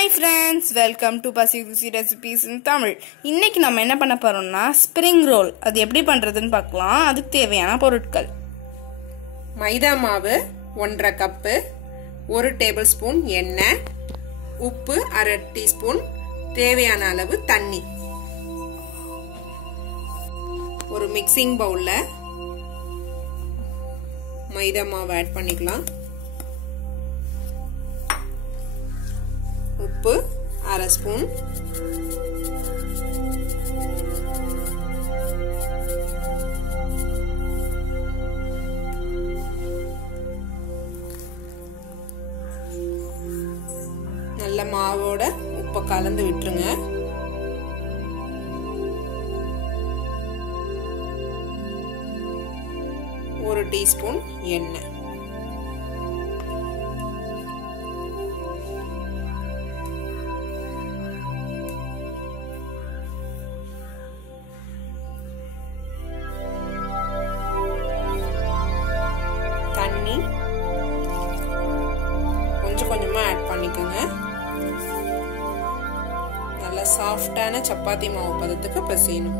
Hi friends, welcome to Pasigusi Recipes in Tamil. இன்னைக்கு நம்ம என்ன பண்ண போறோம்னா ஸ்ப்ரிங் ரோல். அது எப்படி பண்றதுன்னு பார்க்கலாம். அதுக்கு தேவையான பொருட்கள். மைதா மாவு 1.5 கப், 1 டேபிள்ஸ்பூன் எண்ணெய், உப்பு 1/2 டீஸ்பூன், தேவையான அளவு தண்ணி. ஒரு மிக்சிங் பவுல்ல மைதா மாவு ஆட் பண்ணிக்கலாம். உப்பு 1/2 ஸ்பூன், நல்ல மாவோட உப்பை கலந்து விட்டுருங்க. ஒரு டீஸ்பூன் எண்ணெய், தண்ணி கொஞ்சம் கொஞ்சமா ஆட் பண்ணிக்கோங்க. நல்ல சாஃப்டான சப்பாத்தி மாவு பதத்துக்கு பிசையணும்.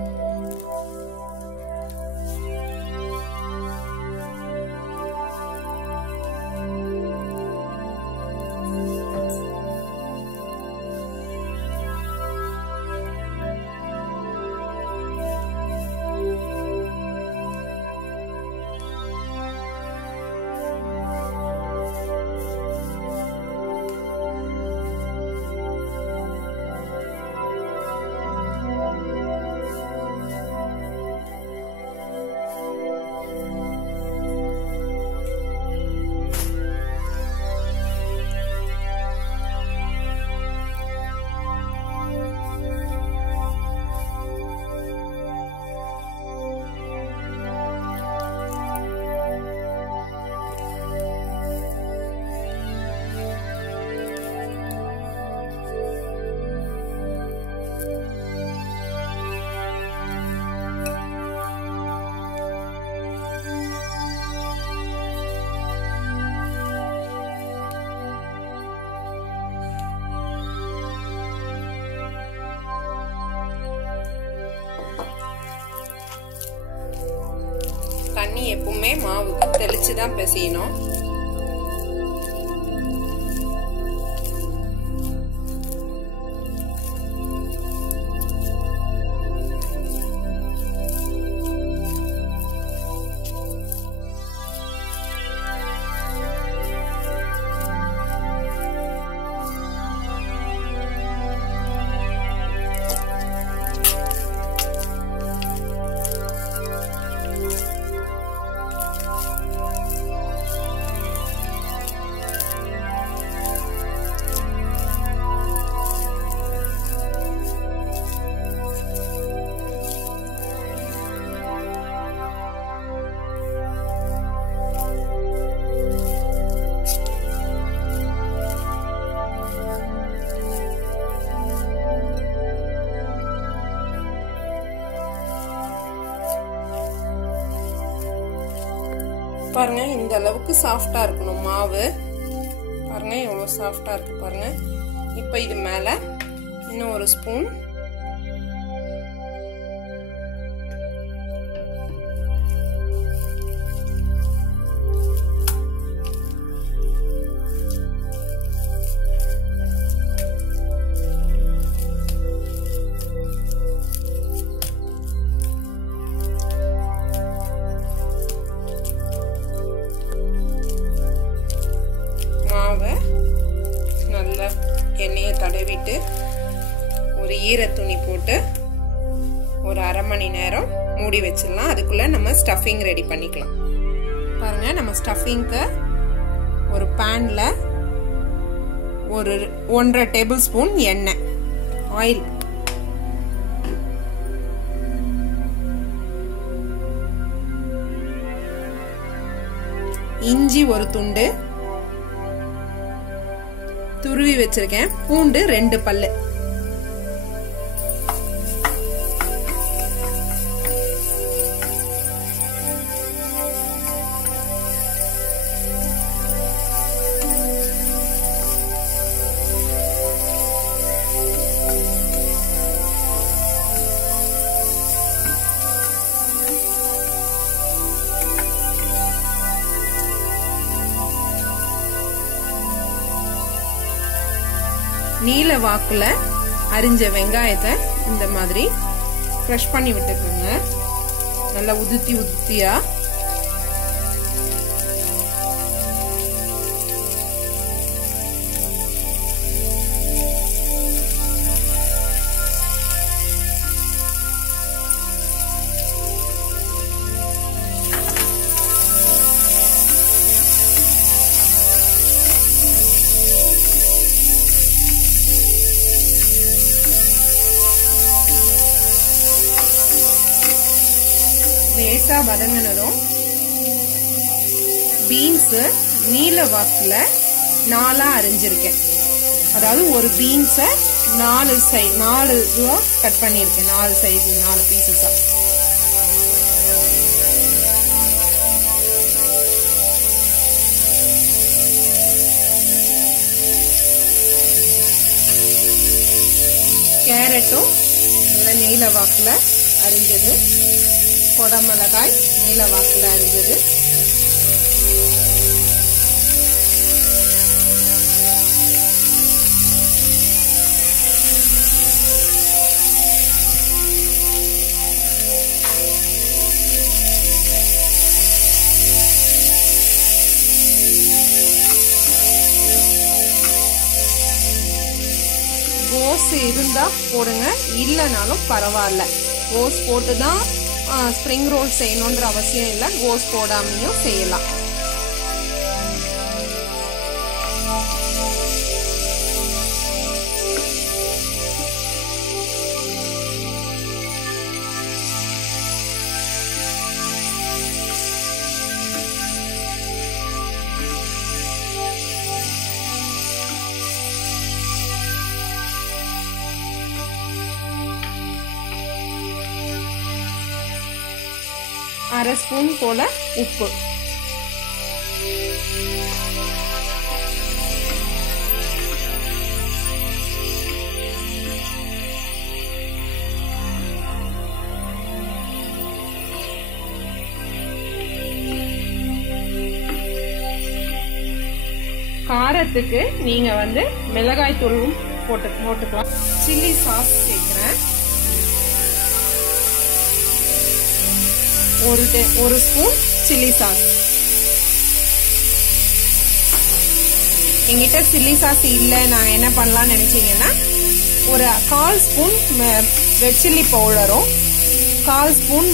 தண்ணி எப்பவுமே மாவுக்கு தெளிச்சுதான் பிசையணும். பாருங்க, இந்த அளவுக்கு சாஃப்டா இருக்கணும் மாவு. பாருங்க எவ்வளவு சாஃப்டா இருக்கு பாருங்க. இப்போ இது மேல இன்னும் ஒரு ஸ்பூன் நல்லா எண்ணெயை தடவிட்டு ஒரு ஈர துணி போட்டு ஒரு 1/2 மணி நேரம் மூடி வச்சிடலாம். அதுக்குள்ள நம்ம ஸ்டஃபிங் ரெடி பண்ணிக்கலாம். பாருங்க, நம்ம ஸ்டஃபிங்க்கு ஒரு பேன்ல ஒரு 1.5 டேபிள் ஸ்பூன் எண்ணெய் ஆயில், இஞ்சி ஒரு துண்டு, துருவி வச்சிருக்கேன் பூண்டு 2 பல்லு, நீல வாக்குல அரிஞ்ச வெங்காயத்தை இந்த மாதிரி க்ரஷ் பண்ணி விட்டுக்குங்க. நல்லா உதுத்தியா. லேசா வதங்கினதும் பீன்ஸ் நீல வாக்குல 4 அரிஞ்சிருக்கேன். அதாவது ஒரு பீன்ஸை 4 இதுவா கட் பண்ணியிருக்கேன். 4 சைஸ் 4 பீசஸா. கேரட்டும் நல்ல நீல வாக்குல அரிஞ்சது. கொடமிளகாய் நீல வாக்குல அரிஞ்சது. கோஸ் இருந்தா போடுங்க, இல்லைனாலும் பரவாயில்ல. கோஸ் போட்டுதான் ஸ்ப்ரிங் ரோல் செய்யணுன்ற அவசியம் இல்லை. கோஸ் போடாமையும் செய்யலாம். அரை ஸ்பூன் போல உப்பு. காரத்துக்கு நீங்க மிளகாய் தூளும் போட்டுக்கலாம். சில்லி சாஸ் சேர்க்கிறேன். ஒரு ஸ்பூன் சில்லி சாஸ். எங்கிட்ட சில்லி சாஸ் இல்லை, நான் என்ன பண்ணலாம்னு நினைச்சீங்கன்னா ஒரு 1/4 ஸ்பூன் ரெட் சில்லி பவுடரும் 1/4 ஸ்பூன்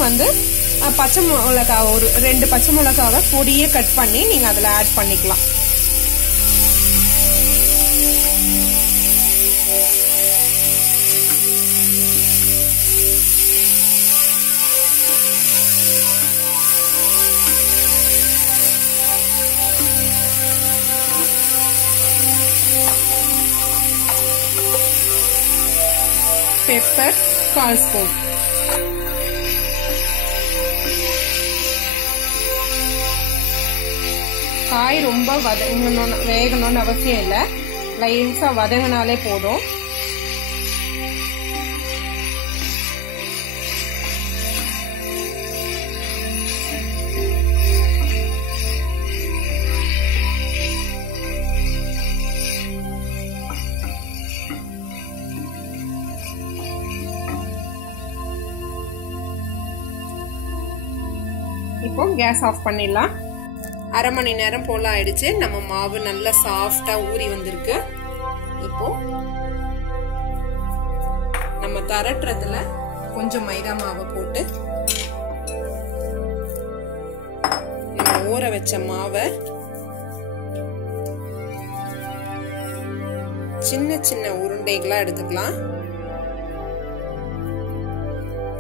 பச்சை மிளகாய், ஒரு 2 பச்சை மிளகாவை பொடியை கட் பண்ணி நீங்க அதுல ஆட் பண்ணிக்கலாம். Pepper 1/4 spoon. காய் ரொம்ப வேகணும்னு அவசியம் இல்லை, லைட்டா வதங்கினாலே போதும். இப்போ கேஸ் ஆஃப் பண்ணிடலாம். அரை மணி நேரம் போல ஆயிடுச்சு. நம்ம மாவு நல்லா சாஃப்டா ஊறி வந்திருக்கு. இப்போ நம்ம தரட்டுறதுல கொஞ்சம் மைதா மாவை போட்டு நம்ம ஊற வச்ச மாவை சின்ன சின்ன உருண்டைகளா எடுத்துக்கலாம்.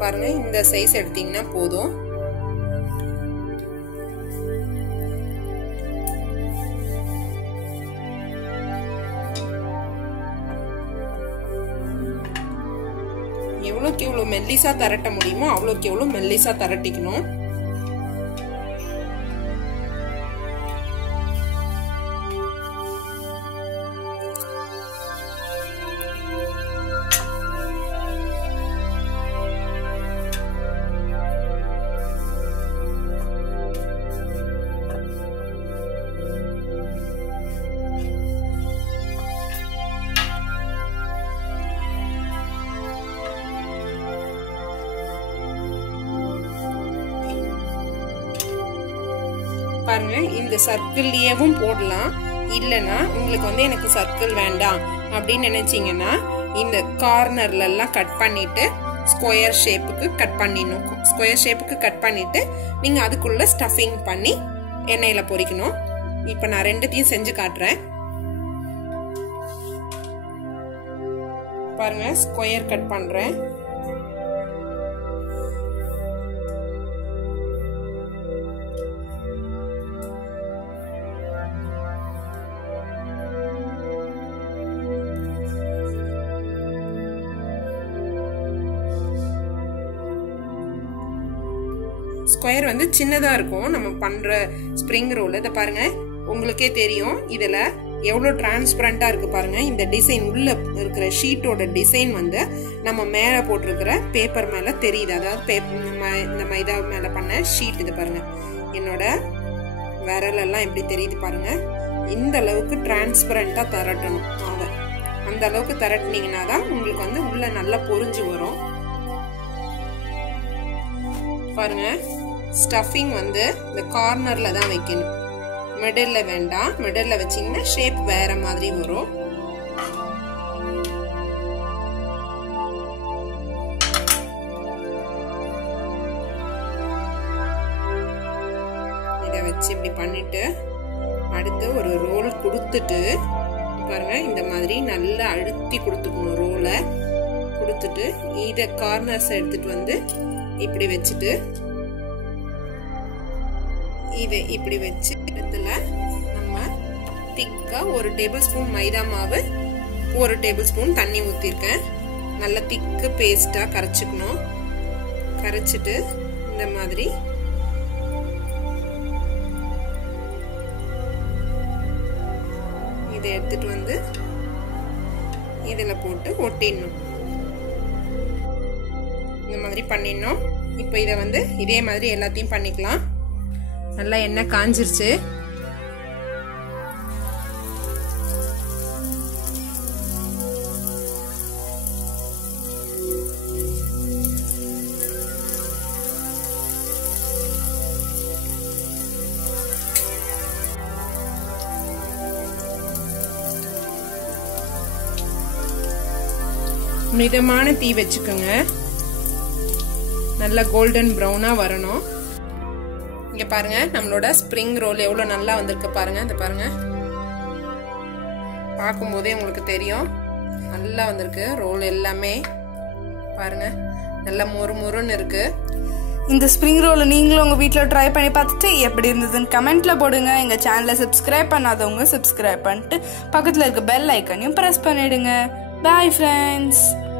பாருங்க, இந்த சைஸ் எடுத்தீங்கன்னா போதும். எவ்வளவுக்கு எவ்வளவு மெல்லிசா தரட்ட முடியுமோ அவ்வளவுக்கு எவ்வளவு மெல்லிசா தரட்டிக்கணும். பாருங்க இந்த சர்க்கிள்லயேவும் போடலாம். இல்லைன்னா உங்களுக்கு வந்து எனக்கு சர்க்கிள் வேண்டாம் அப்படின்னு நினைச்சீங்கன்னா இந்த கார்னர்ல எல்லாம் கட் பண்ணிட்டு ஸ்கொயர் ஷேப்புக்கு கட் பண்ணிடணும். ஸ்கொயர் ஷேப்புக்கு கட் பண்ணிட்டு நீங்க அதுக்குள்ள ஸ்டஃபிங் பண்ணி எண்ணெயில பொரிக்கணும். இப்ப நான் ரெண்டுத்தையும் செஞ்சு காட்டுறேன். பாருங்க ஸ்கொயர் கட் பண்றேன். ஸ்கொயர் வந்து சின்னதா இருக்கும் நம்ம பண்ற ஸ்ப்ரிங் ரோல். இதை பாருங்க உங்களுக்கே தெரியும் இதுல எவ்வளவு டிரான்ஸ்பரண்டா இருக்கு பாருங்க. இந்த டிசைன் உள்ள இருக்கிற ஷீட்டோட டிசைன் வந்து நம்ம மேல போட்டிருக்கிற பேப்பர் மேல தெரியுது. அதாவது இந்த மைதா மேல பண்ண ஷீட். இது பாருங்க என்னோட விரல் எல்லாம் எப்படி தெரியுது பாருங்க. இந்த அளவுக்கு டிரான்ஸ்பரண்டா தரட்டணும் மாவை. அந்த அளவுக்கு தரட்டினீங்கன்னா தான் உங்களுக்கு வந்து உள்ள நல்லா பொரிஞ்சு வரும். பாருங்க ஸ்டஃபிங் வந்து இந்த கார்னர்ல தான் வைக்கணும், மிடில்ல வேண்டாம். மிடில்ல வச்சீங்கன்னா ஷேப் வேற மாதிரி வரும். இதை வச்சு இப்படி பண்ணிட்டு அடுத்து ஒரு ரோல் கொடுத்துட்டு பாருங்க இந்த மாதிரி நல்லா அழுத்தி கொடுத்துக்கணும். ரோலை கொடுத்துட்டு இதை கார்னர்ஸ் எடுத்துட்டு வந்து இப்படி வச்சுட்டு இதை இப்படி வச்சு இடத்துல நம்ம திக்கா 1 டேபிள் ஸ்பூன் மைதா மாவு 1 டேபிள் ஸ்பூன் தண்ணி ஊற்றிருக்கேன். நல்லா திக்கு பேஸ்டா கரைச்சிக்கணும். கரைச்சிட்டு இந்த மாதிரி இதை எடுத்துட்டு வந்து இதில் போட்டு ஒட்டிடணும். இந்த மாதிரி பண்ணிடணும். இப்போ இதை வந்து இதே மாதிரி எல்லாத்தையும் பண்ணிக்கலாம். நல்லா எண்ணெய் காஞ்சிருச்சு. மிதமான தீ வச்சுக்கோங்க. நல்லா கோல்டன் ப்ரௌனா வரணும். இங்க பாருங்க நம்மளோட ஸ்ப்ரிங் ரோல் எவ்வளவு நல்லா வந்திருக்கு பாருங்க. இந்த பாருங்க பார்க்கும் போதே உங்களுக்கு தெரியும் நல்லா வந்திருக்கு. ரோல் எல்லாமே பாருங்க நல்லா மொறுமொறுன்னு இருக்கு. இந்த ஸ்ப்ரிங் ரோலை நீங்களும் உங்கள் வீட்டில் ட்ரை பண்ணி பார்த்துட்டு எப்படி இருந்ததுன்னு கமெண்ட்டில் போடுங்க. எங்கள் சேனலை சப்ஸ்கிரைப் பண்ணாதவங்க சப்ஸ்கிரைப் பண்ணிட்டு பக்கத்தில் இருக்க பெல் ஐக்கனையும் ப்ரெஸ் பண்ணிவிடுங்க. Bye friends.